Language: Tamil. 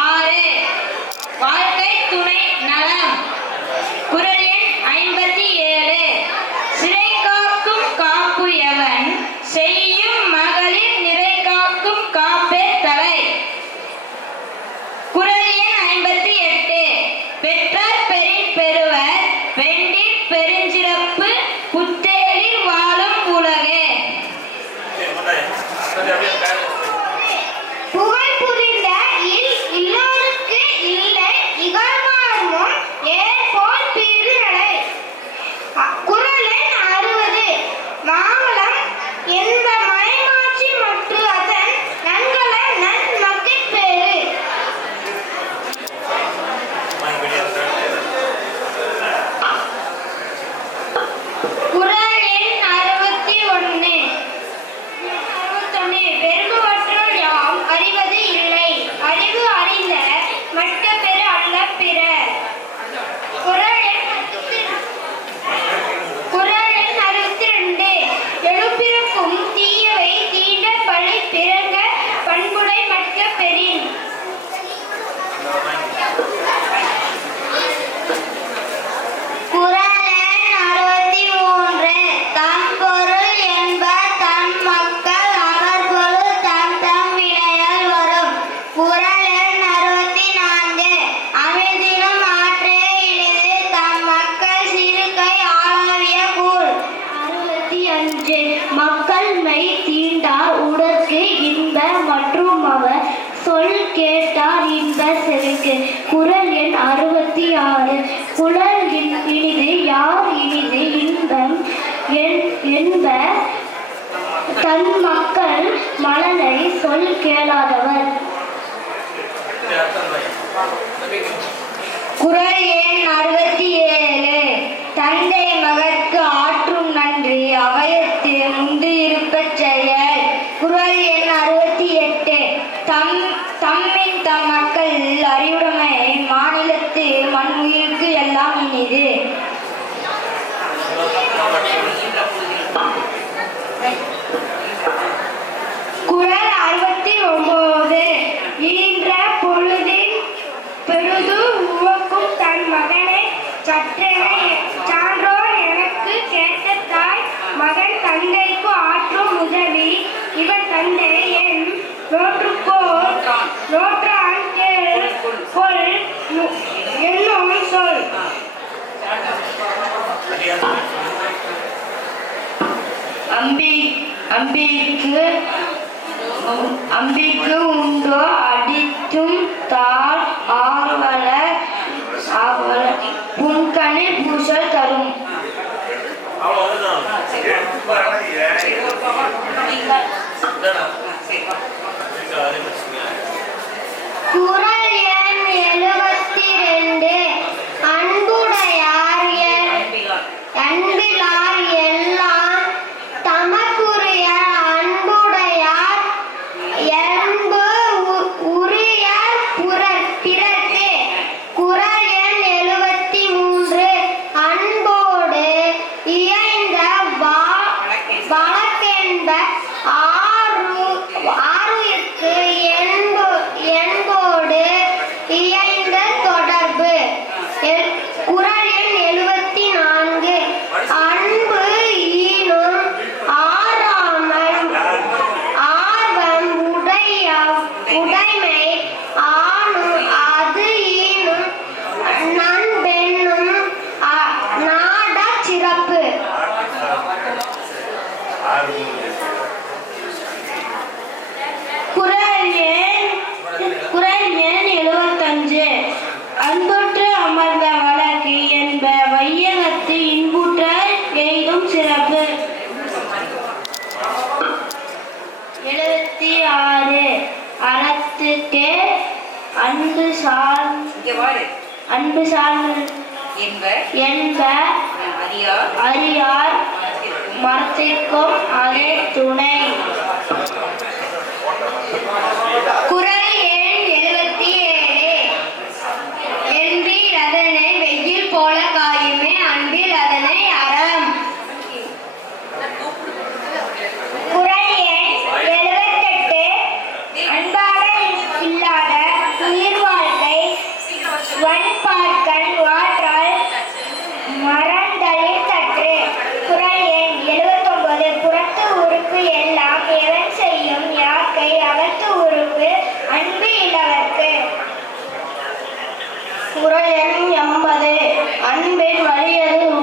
6 வாழ்க்கை துணை நலம். குறள் எண் 57 சிறை காக்கும் காப்பு எவன் செய்யும் மகளிர் நிறை காக்கும் காப்பே தலை. குறள் எண் 58 பெற்றார் பெரின் பெறுவர் பெண்டிர் பெருஞ்சிறப்பு புத்தேலில் வாழும் உலகே. புகழ் புரிந்த இல்லோருக்கு இல்லை இகழ்வார்முன் ஏற்போல் பீடுநடை. குறள் எண் 60 மாமலம் என்ப மறைமாட்சி மற்று அதன் நன்கல நன் மக்கிப்பேறு. குறள் எண் 61 பெருகுவற்றுள் யாம் அறிவது இல்லை அறிவு அறிந்த மற்ற பெரு அல்ல பிற. குறள் எண் 62 எழுப்பிறக்கும் தீயவை தீண்ட பழி பிறங்க பண்புடை மற்ற பெறின். குறள் எண் 63 தம் பொருள் என்ப தன் மக்கள் அகற்பொருள் தம் தம் வினையால் வரும். குறள் எண் 64 அமிழ்தினும் ஆற்றே இனிது தம் மக்கள் சிறுகை ஆளாவிய கூழ். 65 மக்கள் மெய் தீண்டார் உடற்கு இன்ப மற்றும் அவர் சொல் கேட்டார் இன்ப செவிக்கு. குறள் எண் 66 குறள் இனிது யார் இனிது இன்பம் என்ப தன் மக்கள் மலனை சொல் கேளாதவர். குறள் எண் 67 தந்தை மகற்கு ஆற்றும் நன்றி அவையத்து முந்து இருப்பச் செயல். குறள் எண் 68 தம்மின் தம் மக்கள் அறிவுடைமை மாநிலத்து மண் உயிருக்கு எல்லாம் இனிது. குறள் 69 ஈன்ற பொழுதின் பெருது உவக்கும் தன் மகனை சற்றெனை சான்றோர் எனக்கு கேட்ட தாய் மகன் தந்தைக்கு ஆற்றும் உதவி இவன் தந்தை என் நோற்றான் கேள் கொள் என்னும் சொல். அம்பிக்கு உண்டோ அடித்தும் தாள் ஆர்வல புன்கணி பூசல் தரும். குறள் எண் 72 அன்புடையார் அன்பிலார் எல்லாம் தமக்குரிய அன்புடையார் என்பு உரியார் பிறர்க்கே. குறள் எண் 73 அன்போடு இயைந்த வழக்கென்ப ஆருயிர்க்கு என்போடு இயைந்த தொடர்பு. குறள் எண் 74 அன்பு ஈனும் ஆர்வம் உடைமை ஆணும் அது ஈனும் நண்பெண்ணும் நாட சிறப்பு. குறள் எண் 75 அன்புற்று அமர்ந்த வழக்கு என்ப வையகத்து இன்புற்ற எய்தும் சிறப்பு. 76 அறத்துக்கே அன்பு சார்ந்த என்ப அறியார் மரத்திற்கும் அதே துணை. குறள் எண் 77 என்பில் அதனை வெயில் போல காயுமே அன்பில் அதனை அறம். குறள் எண் 78 அன்பாட இல்லாத உயிர் மண்பாற்கண் வாற்றால் மறந்தலில் தற்று. குறள் எண் 79. புறத்து உறுப்பு எல்லாம் எவன் செய்யும் யாக்கை அகத்து உறுப்பு அன்பு இலவர்க்கு. குறள் எண் 80. அன்பின் வலியது